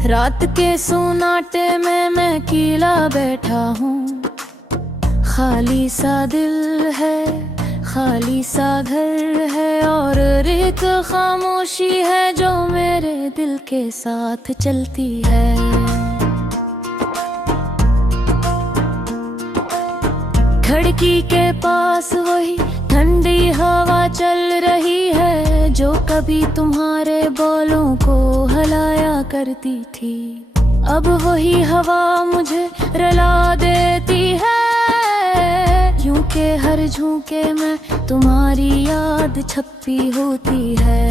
रात के सोनाटे में मैं अकेला बैठा हूँ। खाली सा दिल है, खाली सा घर है और एक खामोशी है जो मेरे दिल के साथ चलती है। खिड़की के पास वही ठंडी हवा चल रही है जो कभी तुम्हारे बालों को हलाया करती थी। अब वही हवा मुझे रुला देती है, यूं के हर झोंके में तुम्हारी याद छपी होती है।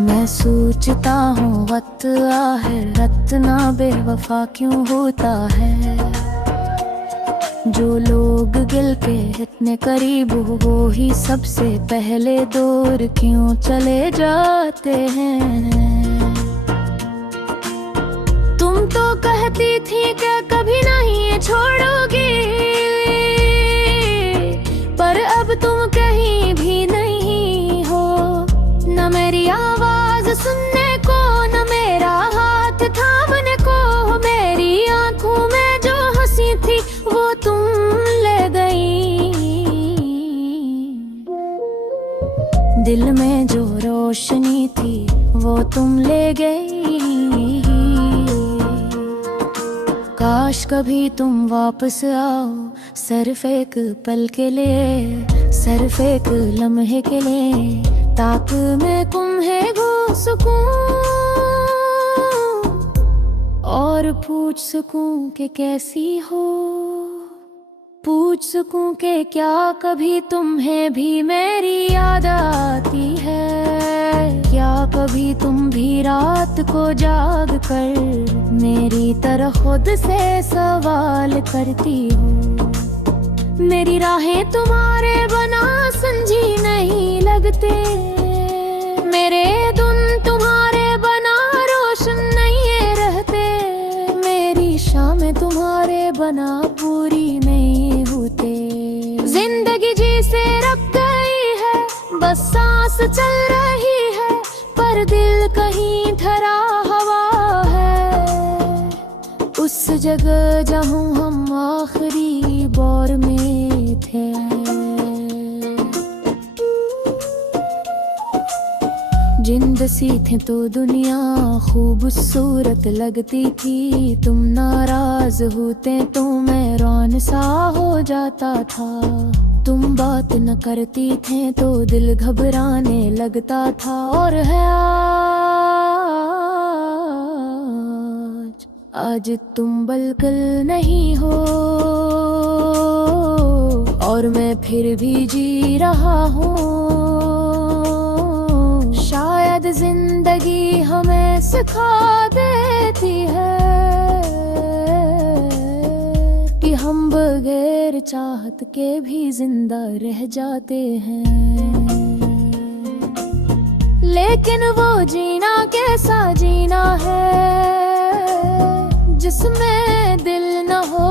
मैं सोचता हूँ वक्त आखिर इतना बेवफा क्यों होता है। जो लोग दिल के इतने करीब हो वो ही सबसे पहले दूर क्यों चले जाते हैं। तुम तो कहती थी कि कभी नहीं छोड़ोगी, पर अब तुम कहीं भी नहीं हो। न मेरी आवाज सुनने को, न मेरा हाथ थामने को। मेरी आंखों में जो हंसी थी वो तुम ले गई। दिल में जो रोशनी थी वो तुम ले गई। काश कभी तुम वापस आओ, सिर्फ एक पल के लिए, सिर्फ एक लम्हे के लिए, ताकि मैं तुम्हें खो सकूं और पूछ सकूं कि कैसी हो। पूछ सकूं कि क्या कभी तुम्हें भी मेरी याद आती है। क्या कभी तुम भी रात को जाग कर मेरी तरह खुद से सवाल करती हो। मेरी राहें तुम्हारे बना समझी नहीं लगते, मेरे दिन तुम्हारे बना रोशन नहीं रहते। मेरी शामें तुम्हारे बना पूरी नहीं होते। जिंदगी जी से रब गई है, बस सांस चल रही है, पर दिल कहीं ठहरा हवा है। उस जगह जहाँ हम आखिरी बार में थे। जिंद सी थे तो दुनिया खूबसूरत लगती थी। तुम नाराज होते तो मैं रौन सा हो जाता था। तुम बात न करती थे तो दिल घबराने लगता था। और है आज तुम बिल्कुल नहीं हो, और मैं फिर भी जी रहा हूँ। शायद जिंदगी हमें सिखा देती है कि हम बगैर चाहत के भी जिंदा रह जाते हैं। लेकिन वो जीना कैसा जीना है जिसमें दिल न हो।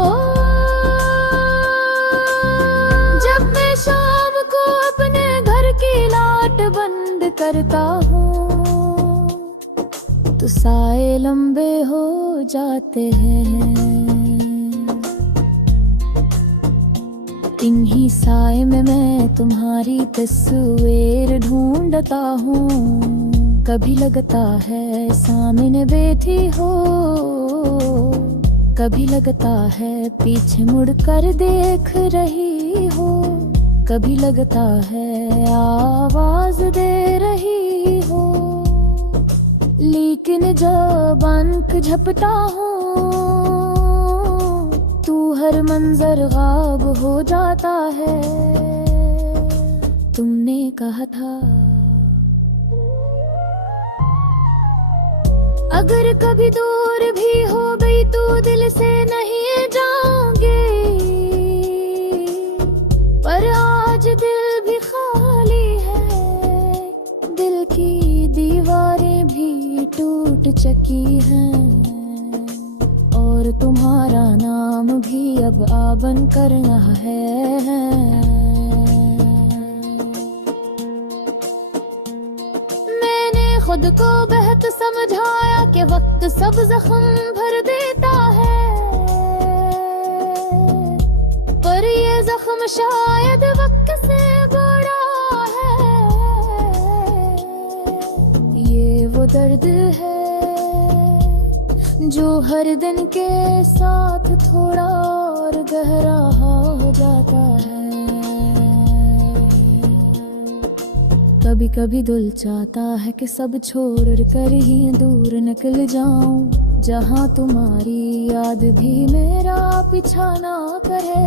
जब मैं शाम को अपने घर की लाइट बंद करता हूँ तो साए लंबे हो जाते हैं। इन्हीं साए में मैं तुम्हारी तस्वीर ढूंढता हूँ। कभी लगता है सामने बैठी हो, कभी लगता है पीछे मुड़कर देख रही हो। कभी लगता है आवाज दे रही हो। लेकिन जब आंख झपटा हूँ तू हर मंजर गायब हो जाता है। तुमने कहा था अगर कभी दूर भी हो गई तो दिल से नहीं जाऊंगी, पर आज दिल भी खाली है। दिल की दीवारें भी टूट चुकी हैं और तुम्हारा नाम भी अब आ बन कर रहा है। मैंने खुद को बेहद समझाया कि वक्त सब जख्म भर देता है, पर ये जख्म शायद वक्त से बड़ा है। ये वो दर्द है जो हर दिन के साथ थोड़ा और गहरा हो जाता है। कभी कभी दिल चाहता है कि सब छोड़ कर ही दूर निकल जाऊं, जहां तुम्हारी याद भी मेरा पीछा ना करे।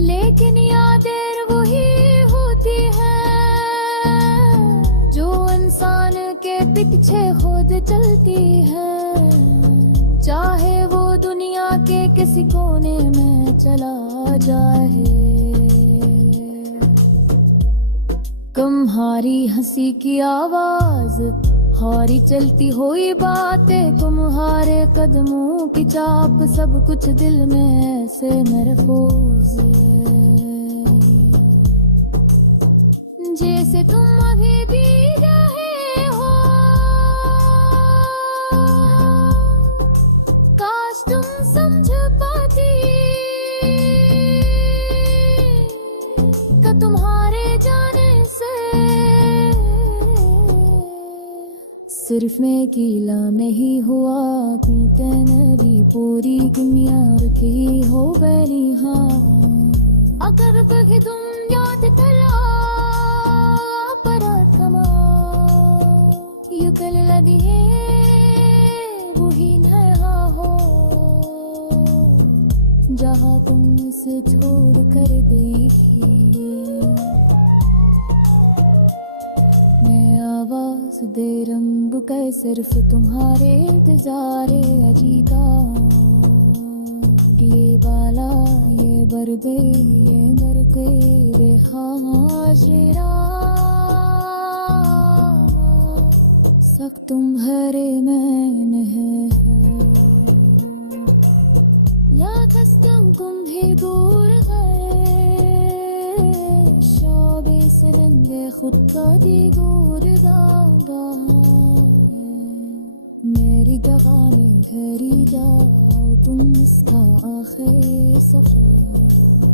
लेकिन यादें वही होती हैं जो इंसान के पीछे खुद चलती हैं, चाहे वो दुनिया के किसी कोने में चला जाए। तुम्हारी हंसी की आवाज, हारी चलती हुई बातें, तुम्हारे कदमों की चाप, सब कुछ दिल में ऐसे महफूज है, जैसे तुम अभी भी रहे हो। काश तुम समझ पाती कि तुम्हारे जाने सिर्फ मैं अकेला नहीं हुआ, तेरी पूरी दुनिया रखी हो गई। हाँ, अगर कभी तुम याद करा पर कमा यू कल लगी वही नया हो, जहाँ तुम से छोड़ कर गई थी। आवाज दे रंग के सिर्फ तुम्हारे इंतजारे अजीता, ये बाला ये बरदे ये बरके बेहाश सक तुम्हारे मैंने है या कस्टम तुम भी दूर सिरंगे खुद का दी गोर दागा, मेरी गवा में घरी जाओ तुम इसका आखिरी सफर।